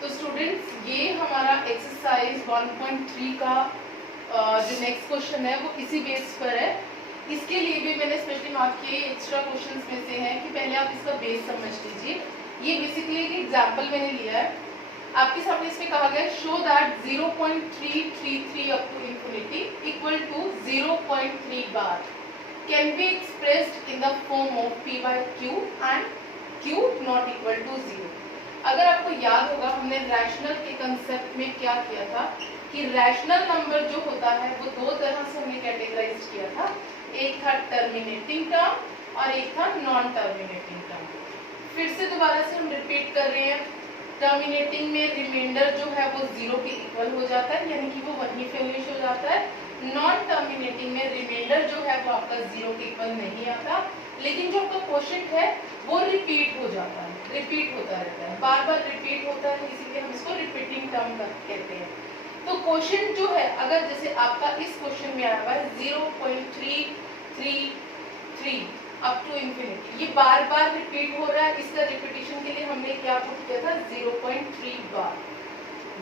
तो स्टूडेंट्स ये हमारा एक्सरसाइज 1.3 का जो नेक्स्ट क्वेश्चन है वो इसी बेस पर है। इसके लिए भी मैंने स्पेशली मार्क किए एक्स्ट्रा क्वेश्चंस में से हैं कि पहले आप इसका बेस समझ लीजिए। ये बेसिकली एक एग्जाम्पल मैंने लिया है आपके सामने। इसमें कहा गया show that 0.333 up to infinity equal to 0.3 bar can be expressed in the form of p by q and q not equal to 0। अगर आपको याद होगा हमने रैशनल के कंसेप्ट में क्या किया था कि रैशनल नंबर जो होता है वो दो तरह से हमने कैटेगराइज किया था। एक था टर्मिनेटिंग टर्म और एक था नॉन टर्मिनेटिंग टर्म। फिर से दोबारा से हम रिपीट कर रहे हैं। टर्मिनेटिंग में रिमाइंडर जो है वो 0 के इक्वल हो जाता है, यानी कि वो वहीं फिनिश हो जाता है। नॉन टर्मिनेटिंग में रिमाइंडर जो है वो आपका 0 के इक्वल नहीं आता, लेकिन जो आपका क्वोशिएंट है वो रिपीट हो जाता है, रिपीट होता रहता है, बार बार रिपीट होता है, इसीलिए हम इसको रिपीटिंग टर्म कहते हैं। तो क्वोशिएंट जो है अगर जैसे आपका इस क्वेश्चन में आया हुआ है 0.333 अप टू इंफिनिटी, ये बार बार रिपीट हो रहा है। इसका रिपीटिशन के लिए हमने क्या पुट किया था 0.3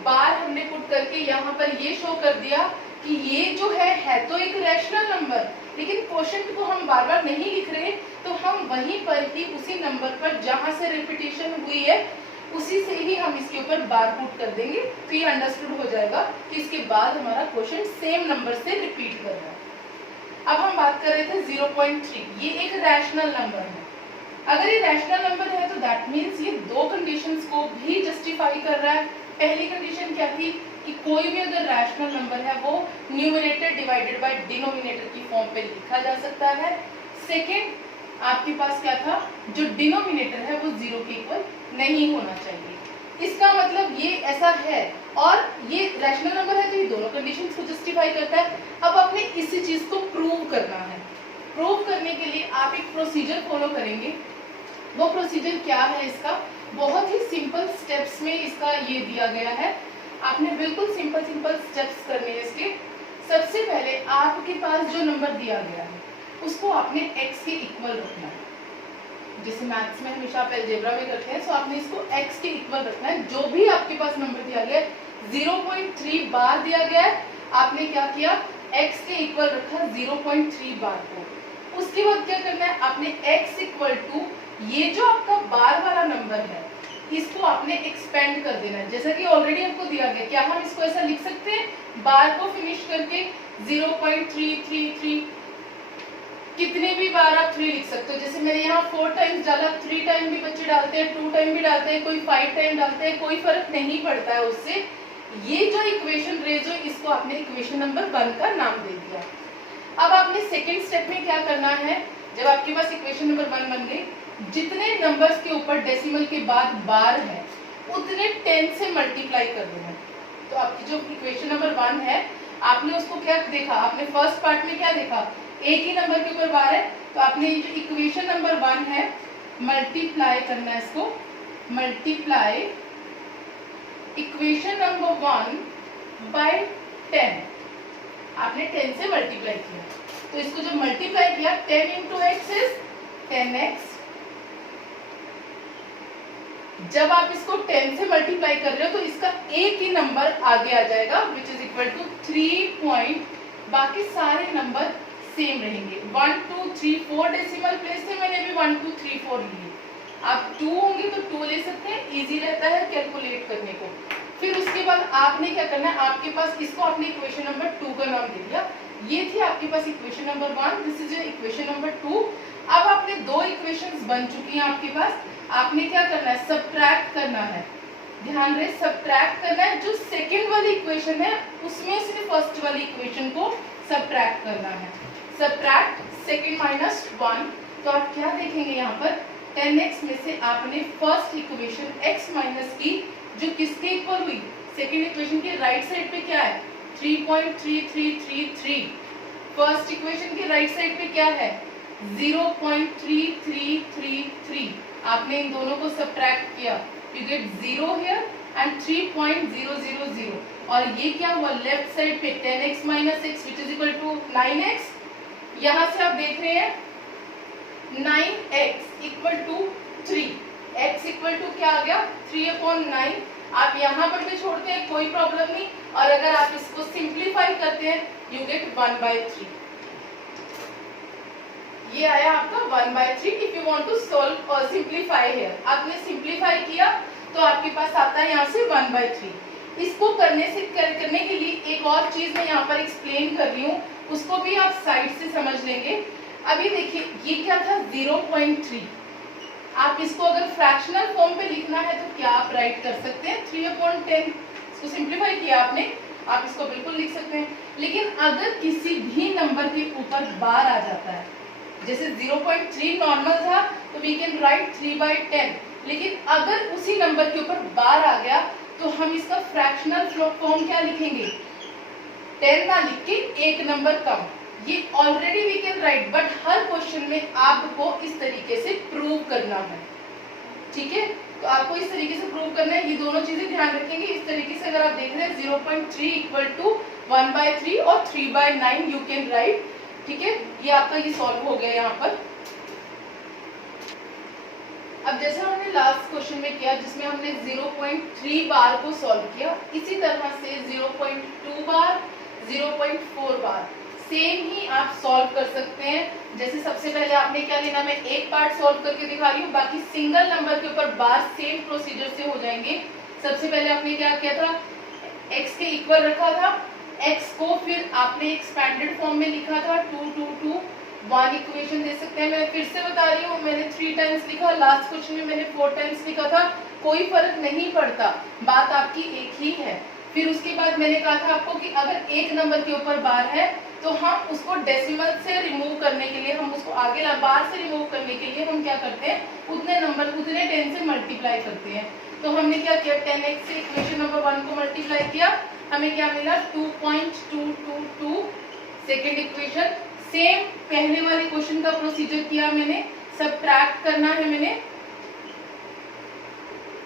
बार हमने पुट करके यहाँ पर ये शो कर दिया कि ये जो है तो एक रैशनल नंबर, लेकिन क्वोशिएंट को हम बार बार नहीं लिख रहे, तो हम वहीं पर ही उसी नंबर पर जहां से रिपीटिशन हुई है उसी से ही हम इसके ऊपर बार पुट कर देंगे। तो ये अंडरस्टूड हो जाएगा कि इसके बाद हमारा क्वोशिएंट सेम नंबर से रिपीट कर रहा है। अब हम बात कर रहे थे 0.3, ये एक रैशनल नंबर है। अगर ये रैशनल नंबर है तो दैट मीन्स ये दो कंडीशंस को भी जस्टिफाई कर रहा है। पहली कंडीशन क्या थी कि कोई भी अगर रैशनल नंबर है वो न्यूमरेटर डिवाइडेड बाय डिनोमिनेटर की फॉर्म पे लिखा जा सकता है। सेकेंड आपके पास क्या था, जो डिनोमिनेटर है वो 0 के इक्वल नहीं होना चाहिए। इसका मतलब ये ऐसा है और ये रैशनल नंबर है तो ये दोनों कंडीशंस को जस्टिफाई करता है। अब आपने इसी चीज को प्रूव करना है। प्रूव करने के लिए आप एक प्रोसीजर फॉलो करेंगे। वो प्रोसीजर क्या है इसका, बहुत ही सिंपल स्टेप्स में इसका ये दिया गया है। आपने बिल्कुल सिंपल स्टेप्स करने हैं इसके। सबसे पहले आपके पास जो नंबर दिया गया है उसको आपने x के इक्वल रखना है। जैसे मैथ्स में हमेशा आप अलजेब्रा में करते हैं, सो आपने इसको x के इक्वल रखना है। जो भी आपके पास नंबर दिया गया है 0.3 बार दिया गया है, आपने क्या किया x के इक्वल रखा 0.3 बार को। उसके बाद क्या करना है, आपने x इक्वल टू ये जो आपका बार वाला नंबर है इसको आपने एक्सपेंड कर देना है, जैसा कि ऑलरेडी आपको दिया गया। क्या हम इसको ऐसा लिख सकते हैं, बार को फिनिश करके 0.333 कितने भी बार आप 3 लिख सकते हो। जैसे मैंने यहाँ 4 टाइम्स डाला, 3 टाइम भी बच्चे डालते हैं, 2 टाइम भी डालते हैं, कोई 5 टाइम डालते हैं, कोई फर्क नहीं पड़ता है उससे। ये जो इक्वेशन रेज हो इसको आपने इक्वेशन नंबर 1 का नाम दे दिया। अब आपने सेकेंड स्टेप में क्या करना है, जब आपके पास इक्वेशन नंबर 1 बन गई, जितने नंबर्स के ऊपर डेसिमल के बाद बार है उतने 10 से मल्टीप्लाई कर देना। तो आपकी जो इक्वेशन नंबर 1 है आपने उसको क्या देखा, आपने फर्स्ट पार्ट में क्या देखा, एक ही नंबर के ऊपर बार है, तो आपने ये जो इक्वेशन नंबर 1 है मल्टीप्लाई करना है इसको, मल्टीप्लाई इक्वेशन नंबर 1 बाय 10। आपने 10 से मल्टीप्लाई किया, तो इसको जो मल्टीप्लाई किया 10 इंटू एक्स इज 10x। जब आप इसको 10 से मल्टीप्लाई कर रहे हो तो इसका एक ही नंबर आगे आ जाएगा विच इज इक्वल टू 3 बाकी सारे नंबर सेम रहेंगे। 1 2 3 4 डेसिमल प्लेस से मैंने भी 1 2 3 4 लिए। आप 2 होंगे तो 2 ले सकते हैं, इजी रहता है कैलकुलेट करने को। फिर उसके बाद आपने क्या करना है, आपके पास इसको आपने इक्वेशन नंबर 2 का नाम दे दिया। ये थी आपके पास equation number 1, this is equation number 2। अब आपने दो इक्वेशंस बन चुकी हैं आपके पास, आपने क्या करना है, सब्ट्रैक्ट करना है। ध्यान रहे सब्ट्रैक्ट करना है, जो सेकंड वाली इक्वेशन है उसमें से फर्स्ट वाली इक्वेशन को सब्ट्रैक्ट करना है। सब्ट्रैक्ट सेकंड माइनस 1, तो आप क्या देखेंगे यहाँ पर 10x में से आपने फर्स्ट इक्वेशन x माइनस की जो किसके इक्वल हुई, सेकंड इक्वेशन के राइट साइड पे क्या है 3.3333। फर्स्ट इक्वेशन के राइट साइड पे क्या है 0.3333। आपने इन दोनों को सब्ट्रैक्ट किया, यू गेट 0 हियर एंड 3.000। और ये क्या हुआ लेफ्ट साइड पे 10x minus x which is equal to 9x। यहाँ से आप देख रहे हैं 9x equal to 3, x equal to क्या आ गया 3/9। आप यहाँ पर भी छोड़ते हैं कोई प्रॉब्लम नहीं, और अगर आप इसको सिंप्लीफाई करते हैं यू गेट 1/3। ये आया आपका 1/3 if you want to solve और सिंप्लीफाई हियर। आपने सिंप्लीफाई किया तो आपके पास आता है यहाँ से 1/3। इसको करने के लिए एक और चीज मैं यहाँ पर एक्सप्लेन कर रही हूँ, उसको भी आप साइड से समझ लेंगे। अभी देखिए ये क्या था 0.3, आप इसको अगर फ्रैक्शनल फॉर्म पे लिखना है तो क्या आप राइट कर सकते हैं 3/10। इसको सिंप्लीफाई किया आपने, आप इसको बिल्कुल लिख सकते हैं। लेकिन अगर किसी भी नंबर के ऊपर बार आ जाता है, जैसे 0.3 नॉर्मल था तो वी कैन राइट 3/10, लेकिन अगर उसी नंबर के ऊपर बार आ गया तो हम इसका फ्रैक्शनल फॉर्म क्या लिखेंगे, 10 ना लिख के एक नंबर कम। ये already we can write, but हर क्वेश्चन में आपको इस तरीके से प्रूव करना है, ठीक है। तो आपको इस तरीके से प्रूव करना है, ये दोनों चीजें ध्यान रखेंगे। इस तरीके से अगर आप देख रहे हैं 0.3 इक्वल टू 1/3 और 3/9 यू कैन राइट, ठीक है। ये आपका ये सॉल्व हो गया यहाँ पर। अब जैसे हमने लास्ट क्वेश्चन में किया जिसमें हमने 0.3 बार को सॉल्व किया, इसी तरह से 0.2 बार, 0.4 बार सेम ही आप सॉल्व कर सकते हैं। जैसे सबसे पहले आपने क्या लेना, मैं एक पार्ट सॉल्व करके दिखा रही हूँ, बाकी सिंगल नंबर के ऊपर बार सेम प्रोसीजर से हो जाएंगे। सबसे पहले आपने क्या किया था, x के इक्वल रखा था, x को फिर आपने एक्सपैंडेड फॉर्म में लिखा था 2 2 2 1 इक्वेशन दे सकते हैं। मैं फिर से बता रही हूँ, मैंने 3 टाइम्स लिखा, लास्ट क्वेश्चन में मैंने 4 टाइम्स लिखा था, कोई फर्क नहीं पड़ता, बात आपकी एक ही है। फिर उसके बाद मैंने कहा था आपको कि अगर एक नंबर के ऊपर बार है तो हम उसको डेसिमल से रिमूव करने के लिए, हम उसको आगे बार से रिमूव करने के लिए हम क्या करते हैं, उतने 10 से मल्टीप्लाई करते हैं। तो हमने क्या किया, 10x से इक्वेशन नंबर 1 को मल्टीप्लाई किया, हमें क्या मिला 2.222 सेकेंड इक्वेशन। सेम पहले वाले क्वेश्चन का प्रोसीजर किया मैंने, सब्ट्रैक्ट करना है मैंने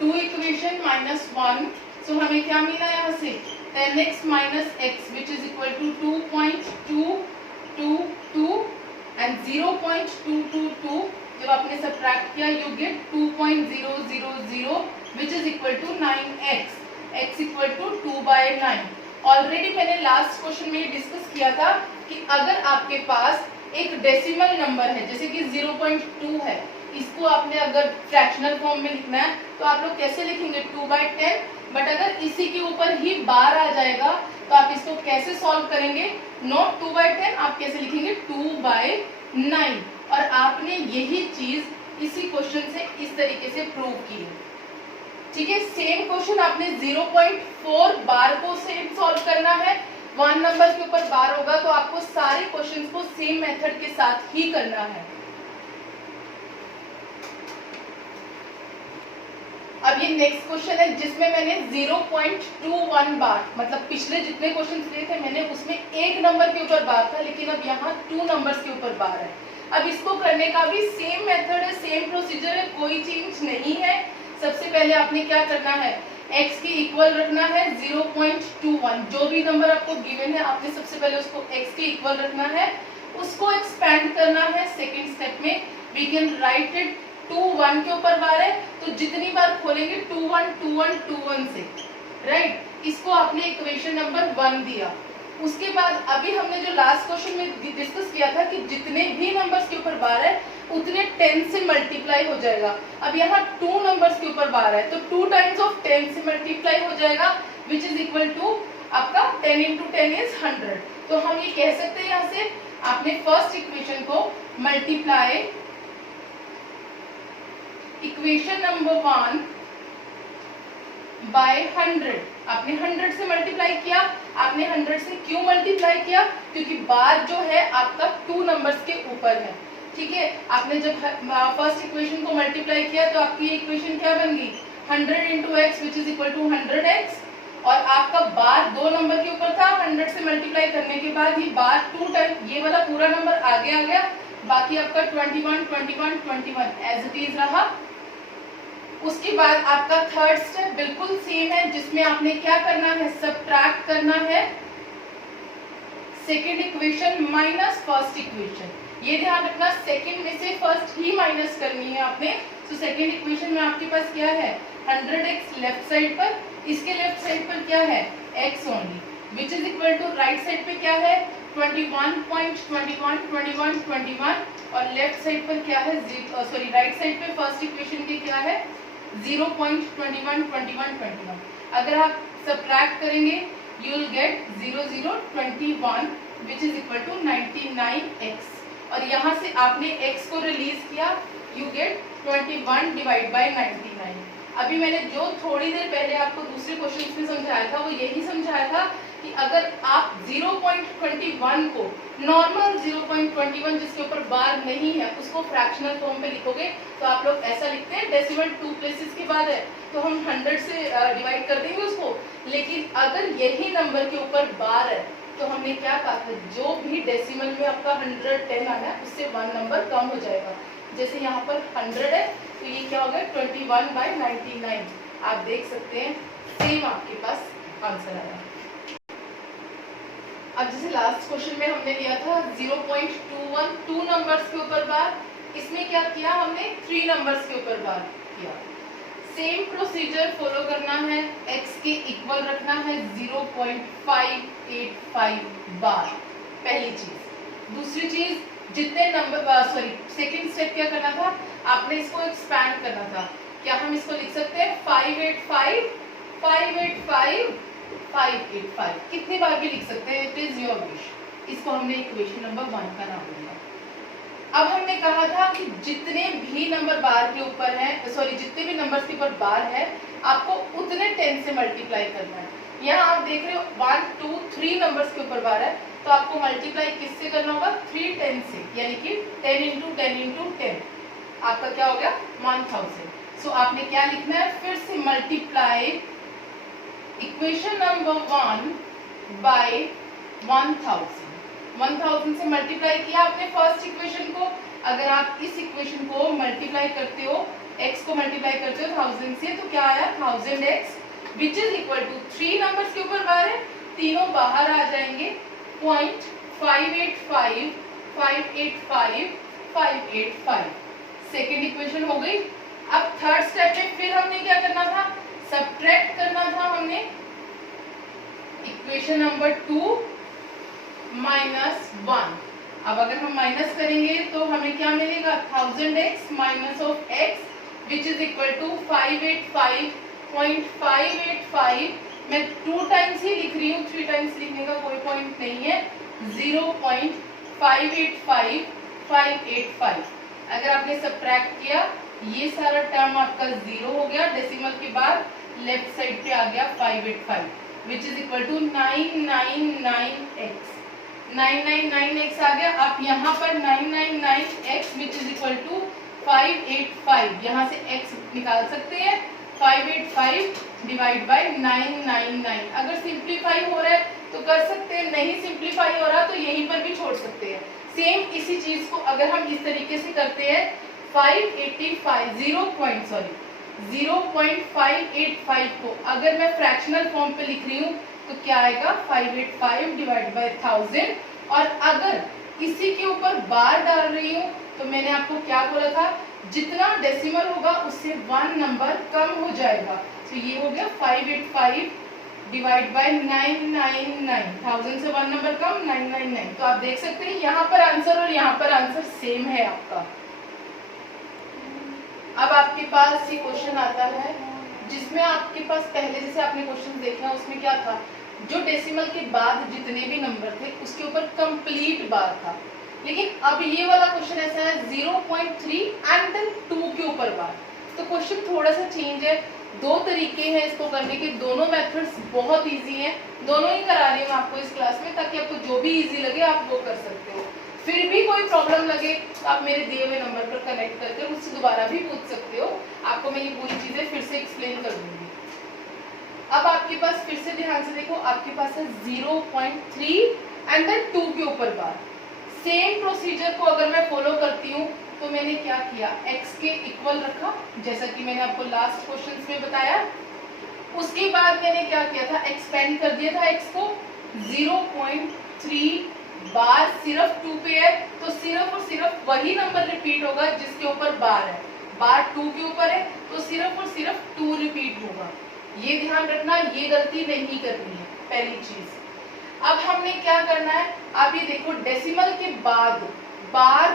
2 इक्वेशन -1, सो हमें क्या मिला यहाँ से 10x minus x which is equal to 2.222 and 0.222 जब आपने सब्ट्रैक्ट किया you get 2.000 which is equal to 9x, x equal to 2/9। Already मैंने लास्ट क्वेश्चन में डिस्कस किया था कि अगर आपके पास एक डेसिमल नंबर है, जैसे कि 0.2 है, इसको आपने अगर फ्रैक्शनल फॉर्म में लिखना है तो आप लोग कैसे लिखेंगे 2/10, बट अगर इसी के ऊपर ही बार आ जाएगा तो आप इसको कैसे सॉल्व करेंगे, नॉट 2/10, आप कैसे लिखेंगे 2/9। और आपने यही चीज इसी क्वेश्चन से इस तरीके से प्रूव की है, ठीक है। सेम क्वेश्चन आपने 0.4 बार को सेम सॉल्व करना है, 1 नंबर के ऊपर बार होगा तो आपको सारे क्वेश्चंस को सेम मेथड के साथ ही करना है। अब ये नेक्स्ट क्वेश्चन है जिसमें मैंने 0.21 बार, मतलब पिछले जितने क्वेश्चन लिए थे मैंने उसमें एक नंबर के ऊपर बार था, लेकिन अब यहाँ 2 नंबर्स के ऊपर बार है। अब इसको करने का भी सेम मेथड है, सेम प्रोसीजर है, कोई चेंज नहीं है। सबसे पहले आपने क्या करना है, x के इक्वल रखना है 0.21, जो भी नंबर आपको गिवन है आपने सबसे पहले उसको x के इक्वल रखना है, उसको एक्सपैंड करना है। सेकेंड स्टेप में वी कैन राइट इट 2 1 के ऊपर बार है तो जितनी बार खोलेंगे 2 1 2 1 2 1 से, राइट। इसको आपने इक्वेशन नंबर 1 दिया। उसके बाद अभी हमने जो लास्ट क्वेश्चन में डिस्कस किया था कि जितने भी नंबर्स के ऊपर बार है उतने 10 से मल्टीप्लाई हो जाएगा। अब यहाँ 2 नंबर्स के ऊपर बार है तो 2 टाइम्स ऑफ 10 से मल्टीप्लाई हो जाएगा, विच इज इक्वल टू आपका 10 into 10 is 100। तो हम ये कह सकते हैं यहाँ से आपने फर्स्ट इक्वेशन को मल्टीप्लाई इक्वेशन नंबर 1 बाय 100, आपने 100 से मल्टीप्लाई किया। आपने 100 से क्यों मल्टीप्लाई किया, क्योंकि बार जो है आपका 2 नंबर्स के ऊपर है, ठीक है। आपने जब फर्स्ट इक्वेशन को मल्टीप्लाई किया तो आपकी इक्वेशन क्या बन गई 100 into x which is equal to 100x, और आपका बार 2 नंबर के ऊपर था, 100 से मल्टीप्लाई करने के बाद ये बार 2 टाइम ये वाला पूरा नंबर आगे आ गया, बाकी आपका 21 21 21 एज इट इज रहा। उसके बाद आपका थर्ड स्टेप बिल्कुल सेम है जिसमें आपने क्या करना है, सब्ट्रैक्ट करना है second equation minus first equation. ये ध्यान रखना सेकेंड में से फर्स्ट ही माइनस करनी है आपने। तो सेकेंड इक्वेशन में आपके पास क्या है 100x लेफ्ट साइड पर, इसके लेफ्ट साइड पर क्या है x only, which is equal to right side पे क्या है 21.21 और लेफ्ट साइड पर क्या है सॉरी राइट साइड पे फर्स्ट इक्वेशन के क्या है 0.21. अगर आप सब्ट्रैक्ट करेंगे you will get 0021 which is equal to 99x और यहाँ से आपने x को रिलीज किया you get 21 डिवाइड बाय 99. अभी मैंने जो थोड़ी देर पहले आपको दूसरे क्वेश्चन में समझाया था वो यही समझाया था कि अगर आप 0.21 को नॉर्मल 0.21 जिसके ऊपर बार नहीं है उसको फ्रैक्शनल फॉर्म पे लिखोगे तो आप लोग ऐसा लिखते हैं डेसिमल 2 प्लेसेस के बाद है तो हम 100 से डिवाइड कर देंगे उसको, लेकिन अगर यही नंबर के ऊपर बार है तो हमने क्या कहा था जो भी डेसिमल में आपका 110 आना है उससे 1 नंबर कम हो जाएगा. जैसे यहाँ पर 100 है तो ये क्या होगा 21/99. आप देख सकते हैं सेम आपके पास आंसर आया. अब जैसे लास्ट क्वेश्चन में हमने लिया था 0.21 2 नंबर्स के ऊपर बार, इसमें क्या किया हमने 3 नंबर्स के ऊपर बार किया. सेम प्रोसीजर फॉलो करना है, x के इक्वल रखना है 0.585 बार, पहली चीज. दूसरी चीज जितने नंबर सेकंड स्टेप क्या करना था आपने इसको एक्सपैंड करना था. क्या हम इसको लिख सकते हैं 585 585 585 कितनी बार भी लिख सकते हैं, इट इज योर विश. इसको हमने इक्वेशन नंबर 1 का नाम दिया. अब हमने कहा था कि जितने भी नंबर बार के ऊपर है जितने भी नंबर्स के ऊपर बार है आपको उतने 10 से मल्टीप्लाई करना है. यहाँ आप देख रहे हो 1 2 3 नंबर्स के ऊपर बार है तो आपको मल्टीप्लाई किससे करना होगा 3 10 से, यानी कि 10 into 10 into 10 आपका क्या हो गया 1000. सो आपने क्या लिखना है फिर से मल्टीप्लाई इक्वेशन नंबर 1 बाय 1000 से मल्टीप्लाई किया आपने फर्स्ट इक्वेशन को. अगर आप इस इक्वेशन को मल्टीप्लाई करते हो x को मल्टीप्लाई करते हो 1000 से तो क्या आया 1000x which is equal to 3 numbers के ऊपर बार है, तीनों बाहर आ जाएंगे 0.585 585 585. सेकेंड इक्वेशन हो गई. अब थर्ड स्टेप में फिर हमने क्या करना था सब्ट्रैक्ट करना था हमने इक्वेशन नंबर 2 -1. अब अगर हम माइनस करेंगे तो हमें क्या मिलेगा 1000x minus of x which is equal to 585.585. मैं 2 टाइम्स ही लिख रही हूँ, 3 टाइम्स लिखने का कोई पॉइंट नहीं है. 0.585 585. अगर आपने सब्ट्रैक्ट किया ये सारा टर्म आपका 0 हो गया, डेसिमल के बाद लेफ्ट साइड पे आ गया 585 which is equal to 999x. 999x आ गया. आप यहाँ पर 999x which is equal to 585 यहाँ से x निकाल सकते हैं. 585 डिवाइड बाय 999. अगर सिंप्लीफाई हो रहा है तो कर सकते हैं, नहीं सिंप्लीफाई हो रहा तो यहीं पर भी छोड़ सकते हैं. सेम इसी चीज को अगर हम इस तरीके से करते हैं 0.585 को अगर मैं फ्रैक्शनल फॉर्म पे लिख रही हूँ तो क्या आएगा 585 डिवाइड बाय 1000. और अगर इसी के ऊपर बार डाल रही हूँ तो मैंने आपको क्या बोला था जितना डेसिमल होगा उससे 1 नंबर कम हो जाएगा. तो ये हो गया 585 डिवाइड बाय 999. 1000 से 1 नंबर कम 999. तो आप देख सकते हैं यहाँ पर आंसर और यहाँ पर आंसर सेम है आपका. अब आपके पास ये क्वेश्चन आता है जिसमें आपके पास पहले जैसे आपने क्वेश्चन देखा उसमें क्या था जो डेसिमल के बाद जितने भी नंबर थे उसके ऊपर कंप्लीट बार था. लेकिन अब ये वाला क्वेश्चन ऐसा है 0.3 एंड देन 2 के ऊपर बार. तो क्वेश्चन थोड़ा सा चेंज है. 2 तरीके हैं इसको करने के, दोनों मेथड्स बहुत इजी हैं. दोनों ही करा रही हूँ आपको इस क्लास में ताकि आपको जो भी इजी लगे आप वो कर सकते हो. फिर भी कोई प्रॉब्लम लगे तो आप मेरे दिए हुए नंबर पर कनेक्ट करके मुझसे दोबारा भी पूछ सकते हो. आपको मैं ये पूरी चीजें फिर से एक्सप्लेन कर दूंगी. अब आपके पास फिर से ध्यान से देखो आपके पास है 0.3 एंड देन 2 के ऊपर बार. सेम प्रोसीजर को अगर मैं फॉलो करती हूँ तो मैंने क्या किया x के इक्वल रखा जैसा कि मैंने आपको लास्ट क्वेश्चंस में बताया. उसके बाद मैंने क्या किया था एक्सपेंड कर दिया था x को 0.3 बार सिर्फ 2 पे है तो सिर्फ और सिर्फ वही नंबर रिपीट होगा जिसके ऊपर बार है. बार 2 के ऊपर है तो सिर्फ और सिर्फ 2 रिपीट होगा। ये ध्यान रखना, ये गलती नहीं करनी है पहली चीज। अब हमने क्या करना है, आप ये देखो डेसिमल के बाद बार,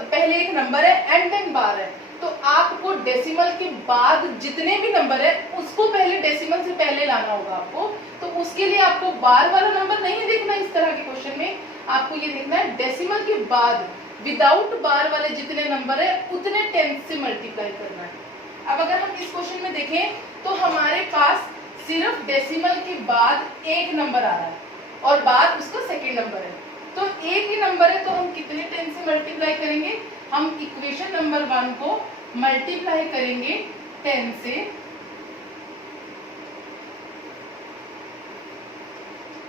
पहले एक नंबर है एंड देन बार है, तो आपको डेसिमल के बाद जितने भी नंबर है उसको पहले डेसिमल से पहले लाना होगा आपको। तो उसके लिए आपको बार वाला नंबर नहीं देखना इस तरह के क्वेश्चन में, आपको ये देखना है डेसिमल के बाद विदाउट बार वाले जितने नंबर है उतने 10 से मल्टीप्लाई करना है। अब अगर हम इस क्वेश्चन में देखें तो हमारे पास सिर्फ डेसिमल के बाद एक नंबर आ रहा है और बाद उसका सेकेंड नंबर है, तो एक ही नंबर है तो हम कितने 10 से मल्टीप्लाई करेंगे, हम इक्वेशन नंबर 1 को मल्टीप्लाई करेंगे 10 से।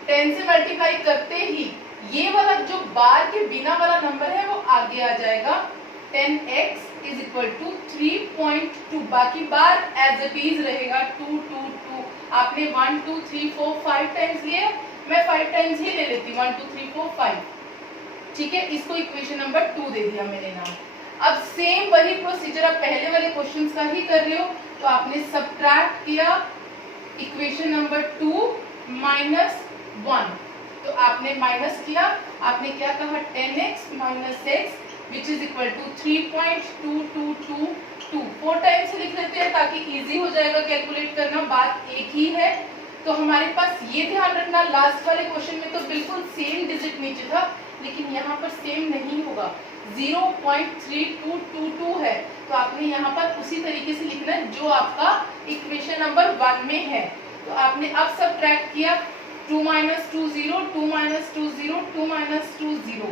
10 से मल्टीप्लाई करते ही ये वाला जो बार के बिना वाला नंबर है वो आगे आ जाएगा, 10x इज इक्वल टू 3.2, बाकी बार एज इट इज रहेगा 2 2 2। आपने 1 2 3 4 5 टाइम्स लिए, मैं 5 टाइम्स ही ले लेती हूँ, 1 2 3 4 5, ठीक है। इसको इक्वेशन नंबर 2 दे दिया मैंने नाम। अब सेम वही प्रोसीजर आप पहले वाले क्वेश्चंस का ही कर रहे हो, तो आपने सब्ट्रैक्ट किया इक्वेशन नंबर 2 माइनस 1, तो आपने माइनस किया, आपने क्या कहा 10x minus x which is equal to 3.2222। 4 times से लिख लेते हैं ताकि इजी हो जाएगा कैलकुलेट करना, बात एक ही है। तो हमारे पास ये ध्यान रखना, लास्ट वाले क्वेश्चन में तो बिल्कुल सेम डिजिट नीचे था, लेकिन यहाँ पर सेम नहीं होगा, 0.3222 है, तो आपने यहाँ पर उसी तरीके से लिखना है जो आपका इक्वेशन नंबर 1 में है। तो आपने अब सब्ट्रैक्ट किया 2 माइनस 2 0, 2 माइनस 2 0, 2 माइनस 2 0,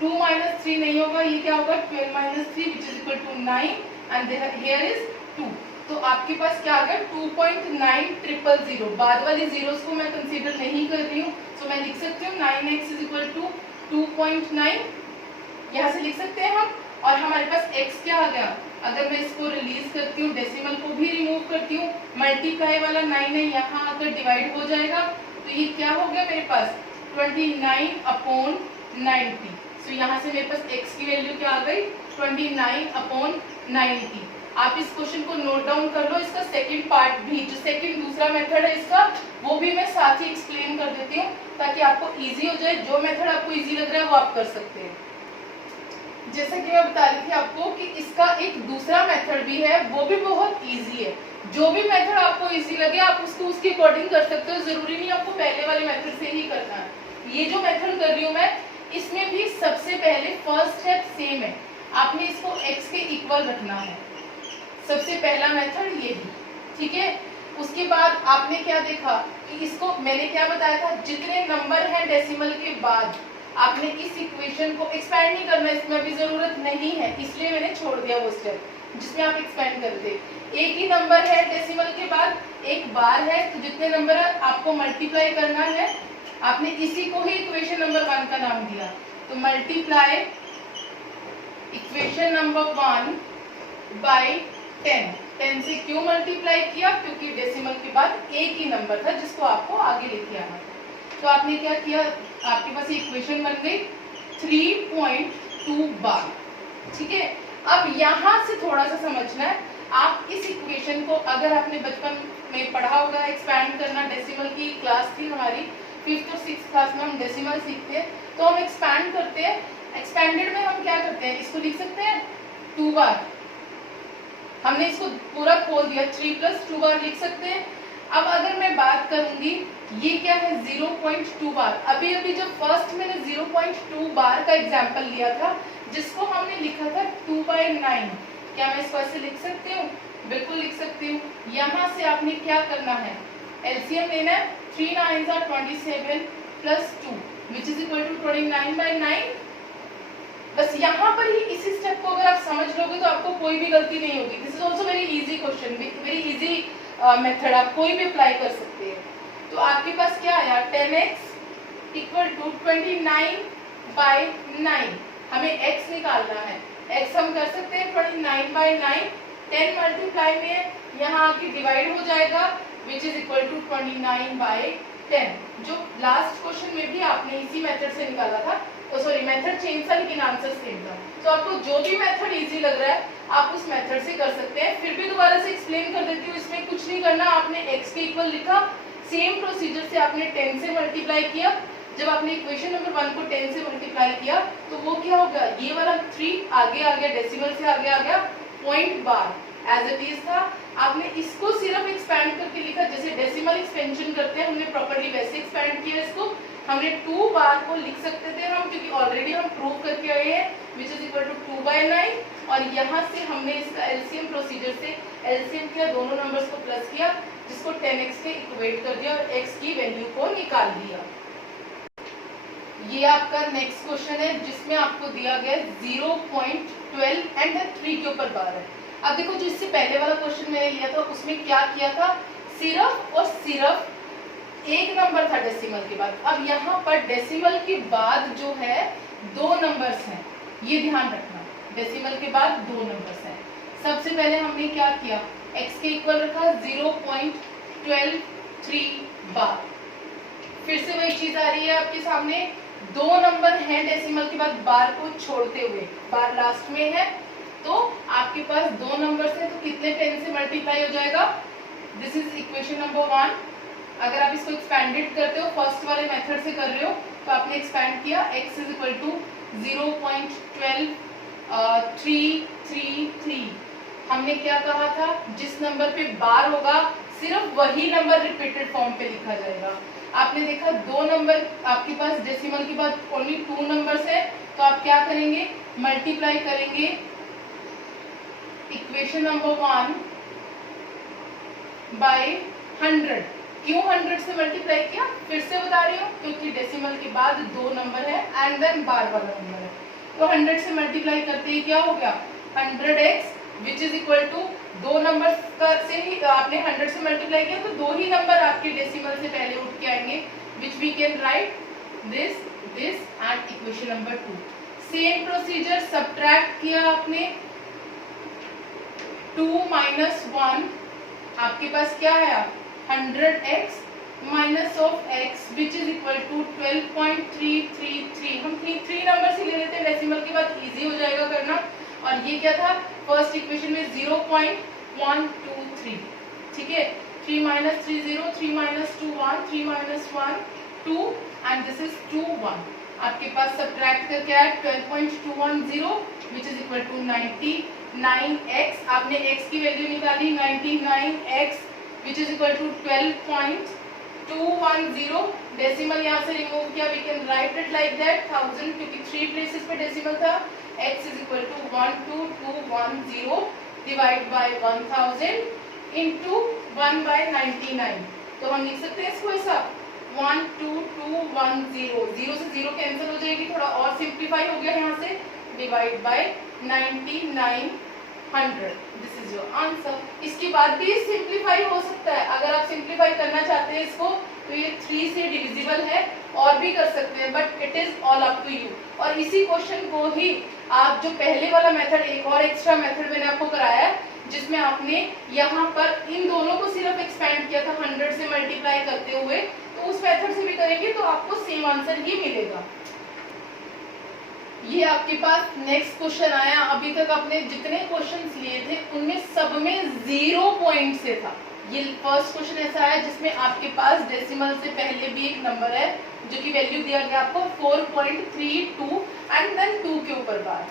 2 माइनस 3 नहीं होगा, ये क्या होगा 12 minus 3 which is equal to 9 and here is 2। तो आपके पास क्या आ गया 2.9000, बाद वाली जीरोस को मैं कंसीडर नहीं कर रही हूँ, तो मैं लिख सकती हूँ 9x इज इक्वल टू 2.9, यहाँ से लिख सकते हैं हम। और हमारे पास x क्या आ गया, अगर मैं इसको रिलीज करती हूँ, डेसिमल को भी रिमूव करती हूँ, मल्टीप्लाई वाला 9 है यहाँ आकर डिवाइड हो जाएगा, तो ये क्या हो गया मेरे पास 29/90। तो यहाँ से मेरे पास x की वैल्यू क्या आ गई 29/90। आप इस क्वेश्चन को नोट डाउन कर लो, इसका सेकंड पार्ट भी, जो सेकंड दूसरा मेथड है इसका, वो भी मैं साथ ही एक्सप्लेन कर देती हूँ ताकि आपको इजी हो जाए। जो मेथड आपको इजी लग रहा है वो आप कर सकते हैं। जैसा कि मैं बता रही थी आपको कि इसका एक दूसरा मेथड भी है, वो भी बहुत इजी है। जो भी मेथड आपको इजी लगे आप उसको उसके अकॉर्डिंग कर सकते हो, जरूरी नहीं आपको पहले वाले मेथड से ही करना है। ये जो मेथड कर रही हूँ मैं, इसमें भी सबसे पहले फर्स्ट स्टेप सेम है, आपने इसको x के इक्वल रखना है, सबसे पहला मेथड ये ही, ठीक है। उसके बाद आपने क्या देखा कि इसको मैंने क्या बताया था, जितने नंबर हैं डेसिमल के बाद आपने इस इक्वेशन को एक्सपेंड नहीं करना, इसमें अभी जरूरत नहीं है, इसलिए मैंने छोड़ दिया वो स्टेप जिसमें आप एक्सपेंड करते। एक ही नंबर है डेसिमल के बाद, एक बार है, तो जितने नंबर है आपको मल्टीप्लाई करना है। आपने इसी को ही इक्वेशन नंबर 1 का नाम दिया, तो मल्टीप्लाई इक्वेशन नंबर 1 बाय 10। 10 से क्यों मल्टीप्लाई किया, क्योंकि डेसिमल के बाद एक ही नंबर था जिसको आपको आगे लेके आना। तो आपने क्या किया, आपके पास इक्वेशन बन गई 3.2 बार, ठीक है। अब यहाँ से थोड़ा सा समझना है, आप इस इक्वेशन को, अगर आपने बचपन में पढ़ा होगा एक्सपैंड करना, डेसिमल की क्लास थी हमारी 5th और 6th क्लास में हम डेसिमल सीखते हैं, तो हम एक्सपैंड करते हैं। एक्सपैंडेड में हम क्या करते हैं, इसको लिख सकते हैं 2 बार, हमने इसको पूरा खोल दिया, 3 + 2 बार लिख सकते हैं। अब अगर मैं बात करूंगी, ये क्या है 0.2 बार, अभी अभी जब फर्स्ट मैंने 0.2 बार का एग्जाम्पल लिया था जिसको हमने लिखा था 2/9, क्या मैं इसको ऐसे लिख सकती हूँ, बिल्कुल लिख सकती हूँ। यहाँ से आपने क्या करना है, एलसीएम लेना है, 3 9s are 27 + 2 which is equal to 29/9। बस यहाँ पर ही इसी स्टेप को अगर आप समझ लोगे तो आपको कोई भी गलती नहीं होगी। This is also very easy question, very easy method, आप कोई भी अप्लाई कर सकते हैं। तो आपके पास क्या आया 10x इक्वल टू 29/9, हमें x निकालना है, x हम कर सकते हैं 29/9, 10 मल्टीप्लाई में यहाँ आके डिवाइड हो जाएगा विच इज इक्वल टू 29/10, जो लास्ट क्वेश्चन में भी आपने इसी मेथड से निकाला था। सॉरी मेथड चेंज था लेकिन आंसर सेम था। तो आपको जो भी मेथड इजी लग रहा है आप उस मेथड से कर सकते हैं। फिर भी दोबारा से एक्सप्लेन कर देती हूँ, इसमें कुछ नहीं करना, आपने x के इक्वल लिखा, सेम प्रोसीजर से आपने 10 से मल्टीप्लाई किया। जब आपने इक्वेशन नंबर 1 को 10 से मल्टीप्लाई किया तो वो क्या होगा, ये वाला 3 आगे आ गया, डेसिमल से आगे आ गया, point bar as it is था। आपने इसको सिर्फ एक्सपैंड करके लिखा, जैसे डेसिमल एक्सपेंशन करते हैं हमने प्रॉपर्ली वैसे एक्सपैंड किया इसको। हमने 2 बार को लिख सकते थे हम, क्योंकि ऑलरेडी हम प्रूव करके आए हैं विच इज इक्वल टू 2/9, और यहाँ से हमने इसका एलसीएम प्रोसीजर से एलसीएम किया, दोनों नंबर्स को प्लस किया, जिसको 10x के इक्वेट कर दिया और x की वैल्यू को निकाल दिया। ये आपका नेक्स्ट क्वेश्चन है जिसमें आपको दिया गया 0.12 एंड 3 के ऊपर बार है। अब देखो जो इससे पहले वाला क्वेश्चन मैंने लिया था उसमें क्या किया था, सिर्फ और सिर्फ एक नंबर था डेसिमल के बाद। अब यहाँ पर डेसिमल के बाद जो है 2 नंबर्स हैं, ये ध्यान रखना, डेसिमल के बाद 2 नंबर्स हैं। सबसे पहले हमने क्या किया, x के इक्वल रखा 0.123 बार। फिर से वही चीज आ रही है आपके सामने, 2 नंबर हैं डेसिमल के बाद बार को छोड़ते हुए, बार लास्ट में है, तो आपके पास 2 नंबर्स हैं, तो कितने 10 से मल्टीप्लाई हो जाएगा, दिस इज इक्वेशन नंबर 1। अगर आप इसको एक्सपैंडेड करते हो, फर्स्ट वाले मेथड से कर रहे हो, तो आपने एक्सपैंड किया, x इज इक्वल टू 0.12333। हमने क्या कहा था, जिस नंबर पे बार होगा सिर्फ वही नंबर रिपीटेड फॉर्म पे लिखा जाएगा। आपने देखा 2 नंबर आपके पास डेसिमल के बाद ओनली 2 नंबर्स है, तो आप क्या करेंगे, मल्टीप्लाई करेंगे इक्वेशन नंबर 1 बाय 100। क्यों 100 से मल्टीप्लाई किया, फिर से बता रही हूँ, क्योंकि डेसिमल के बाद 2 नंबर है एंड देन बार वाला नंबर है, तो 100 से मल्टीप्लाई करते ही क्या हो गया, 100x which is equal to 2 number से ही आपने 100 से मल्टीप्लाई किया, तो 2 ही नंबर आपके डेसिमल से पहले उठ के आएंगे, which we can write this and equation number 2। Same procedure, subtract किया आपने, 2 - 1, आपके पास क्या है, 100x minus of x which is equal to 12.333। हम 3 नंबर से ले लेते हैं डेसिमल के बाद, इजी हो जाएगा करना। और ये क्या था, फर्स्ट इक्वेशन में 0.123, ठीक है, 3 - 3 0, 3 - 2 1, 3 - 1 2 एंड दिस इज 2 1। आपके पास सब्ट्रैक्ट करके आया 12.210 विच इज इक्वल टू 99x। आपने x की वैल्यू निकाली 99x which is equal to 12.210। Decimal यहाँ से रिमूव किया, we can write it like that 1000, क्योंकि 3 प्लेसेस पे डेसिमल था। x is equal to 12210 divide by 1000 into 1/99। तो हम लिख सकते हैं इसको ऐसा 12210, 0 से 0 कैंसिल हो जाएगी, थोड़ा और सिंप्लीफाई हो गया यहाँ से, divide by 9900। This is your answer. इसके बाद भी सिंप्लीफाई हो सकता है, अगर आप सिंप्लीफाई करना चाहते हैं इसको, तो ये 3 से डिविजिबल है, और भी कर सकते हैं, but it is all up to you. और इसी क्वेश्चन को ही आप जो पहले वाला मेथड, एक और एक्स्ट्रा मेथड मैंने आपको कराया है, जिसमें आपने यहाँ पर इन दोनों को सिर्फ एक्सपेंड किया था 100 से मल्टीप्लाई करते हुए, तो उस मेथड से भी करेंगे तो आपको सेम आंसर ही मिलेगा। ये आपके पास नेक्स्ट क्वेश्चन आया। अभी तक आपने जितने क्वेश्चंस लिए थे उनमें सब में 0 पॉइंट से था। ये फर्स्ट क्वेश्चन ऐसा है जिसमें आपके पास डेसिमल से पहले भी एक नंबर है, जो कि वैल्यू दिया गया आपको 4.32 एंड देन 2 के ऊपर बार।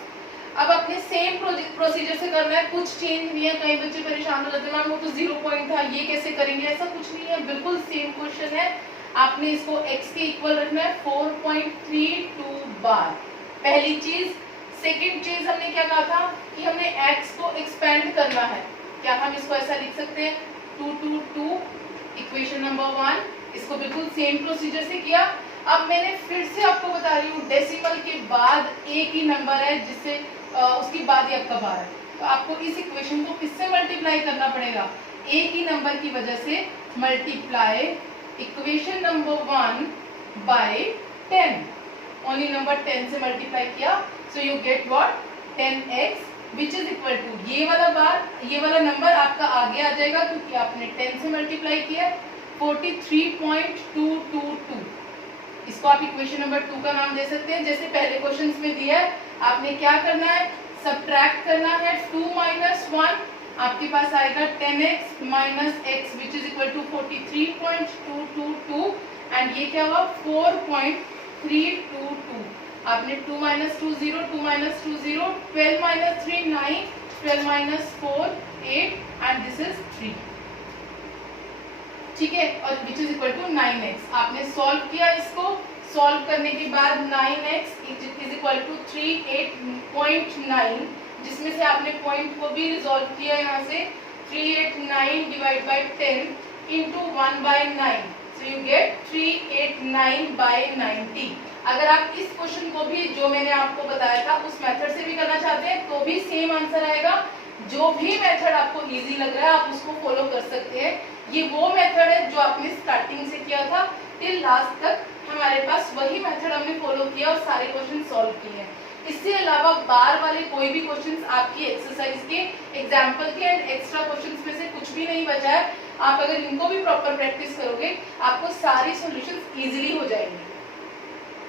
अब अपने सेम प्रोसीजर से करना है, कुछ चेंज नहीं है। कई बच्चे परेशान हो जाते हैं, मैम वो तो 0 पॉइंट था, ये कैसे करेंगे, ऐसा कुछ नहीं है, बिल्कुल सेम क्वेश्चन है। आपने इसको x के इक्वल रखना है 4.32 बार, पहली चीज। सेकंड चीज हमने क्या कहा था कि हमने x को एक्सपेंड करना है। क्या हम इसको ऐसा लिख सकते हैं 222 इक्वेशन नंबर 1, इसको बिल्कुल सेम प्रोसीजर से किया। अब मैंने फिर से आपको बता रही हूँ, डेसिमल के बाद एक ही नंबर है जिससे उसके बाद ही आपका बार है, तो आपको इस इक्वेशन को किससे मल्टीप्लाई करना पड़ेगा, एक ही नंबर की वजह से multiply equation number 1 by 10, only number 10 से मल्टीप्लाई किया, so you get what 10x which is equal to ये वाला बार, ये वाला नंबर आपका आगे आ जाएगा क्योंकि आपने 10 से मल्टीप्लाई किया 43.222। इसको आप इक्वेशन नंबर 2 का नाम दे सकते हैं, जैसे पहले क्वेश्चंस में दिया है। आपने क्या करना है, सब्ट्रैक्ट करना है 2 माइनस 1, आपके पास आएगा 10x minus x which is equal to 43.222 and ये क्या हुआ 4.322। आपने 2 minus 2 0, 2 minus 2 0, 12 minus 3 9, 12 minus 4 8 and this is 3, ठीक है, और विच इज इक्वल टू 9x। आपने सॉल्व किया, इसको सॉल्व करने के बाद 9x इज इक्वल टू 389, जिसमें से आपने पॉइंट को भी रिजॉल्व किया यहाँ से 389 divide by 10 into 1/9, so you gate 389/90। अगर आप इस क्वेश्चन को भी जो मैंने आपको बताया था उस मेथड से भी करना चाहते हैं तो भी सेम आंसर आएगा। जो भी मेथड आपको इजी लग रहा है आप उसको फॉलो कर सकते हैं। ये वो मेथड है जो आपने स्टार्टिंग से किया था टिल लास्ट तक, हमारे पास वही मेथड हमने फॉलो किया और सारे क्वेश्चन सॉल्व किए हैं। इससे अलावा बार वाले कोई भी क्वेश्चंस आपकी एक्सरसाइज के, एग्जाम्पल के एंड एक्स्ट्रा क्वेश्चंस में से कुछ भी नहीं बचा है। आप अगर इनको भी प्रॉपर प्रैक्टिस करोगे आपको सारी सॉल्यूशंस इजी